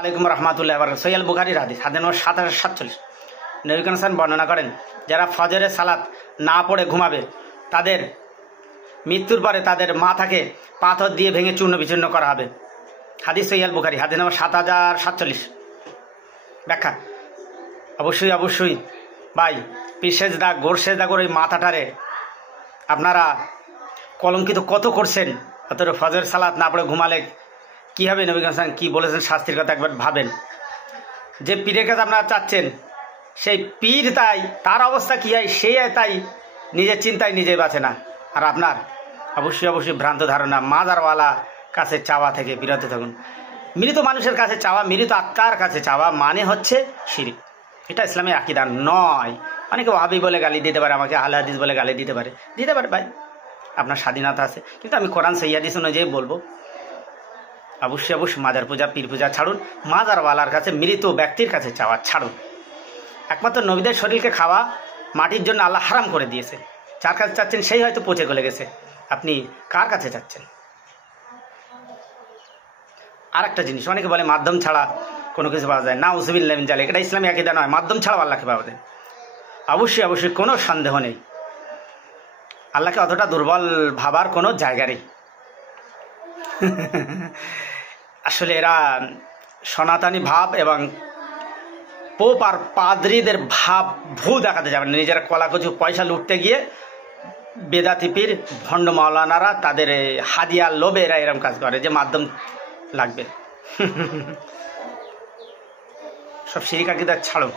আলাইকুম রহমাতুল্লাহ বারাকাতুহু। সহিহ বুখারীর হাদিস নম্বর ৭০৪৭। নবী করিম সাল্লাল্লাহু বর্ণনা করেন, যারা ফজরের সালাত না পড়ে ঘুমাবে তাদের মৃত্যুর পরে তাদের মাথাকে পাথর দিয়ে ভেঙে চূর্ণ বিচূর্ণ করা হবে। হাদিস সহিহ বুখারী হাদিস নম্বর ৭০৪৭। ব্যাখ্যা, অবশ্যই ভাই পীর সেজদা গোর সেজদা করে ওই মাথাটারে আপনারা কলঙ্কিত কত করছেন। অতএব ফজর সালাত না পড়ে ঘুমালে কী হবে, নবী করিম সাল্লাল্লাহু কী বলেছেন শাস্তির কথা একবার ভাবেন। যে পীরের কাছে আপনারা চাচ্ছেন সেই পীর তাই তার অবস্থা কী হয় সেই তাই নিজের চিন্তায় নিজেই বাঁচে না। আর আপনার অবশ্যই ভ্রান্ত ধারণা। মাজারওয়ালা কাছে চাওয়া থেকে বিরত থাকুন। মৃত মানুষের কাছে চাওয়া, মৃত আত্মার কাছে চাওয়া মানে হচ্ছে শিরক। এটা ইসলামের আকীদা নয়। অনেকে ওয়াহাবি বলে গালি দিতে পারে, আমাকে আহলে হাদিস বলে গালি দিতে পারে ভাই, আপনার স্বাধীনতা আছে। কিন্তু আমি কোরআন সহিহ হাদিস অনুযায়ী বলবো, অবশ্যই মাজার পূজা পীর পূজা ছাড়ুন। মাজারওয়ালার কাছে, মৃত ব্যক্তির কাছে চাওয়া ছাড়ুন। একমাত্র নবীদের শরীরকে খাওয়া মাটির জন্য আল্লাহ হারাম করে দিয়েছে। যার কাছে চাচ্ছেন সেই হয়তো পচে গলে গেছে, আপনি কার কাছে চাচ্ছেন? আর একটা জিনিস, অনেকে বলে মাধ্যম ছাড়া কোনো কিছু পাওয়া যায় না, উজুবিল্লাহ মিন যালিক। এটা ইসলামী আকীদা নয়। মাধ্যম ছাড়া আল্লাহকে পাওয়া যায় অবশ্যই কোনো সন্দেহ নেই। আল্লাহকে অতটা দুর্বল ভাবার কোনো জায়গা নেই। আসলে এরা সনাতনী ভাব এবং পোপ আর পাদ্রীদের ভাব ভুল দেখাতে যাবে না। নিজেরা কলাকচু পয়সা লুটতে গিয়ে বেদাতি পীর ভণ্ড মাওলানারা তাদের হাদিয়া লোভে এরা এরকম কাজ করে যে মাধ্যম লাগবে। সব শিরক আকীদা ছাড়ো।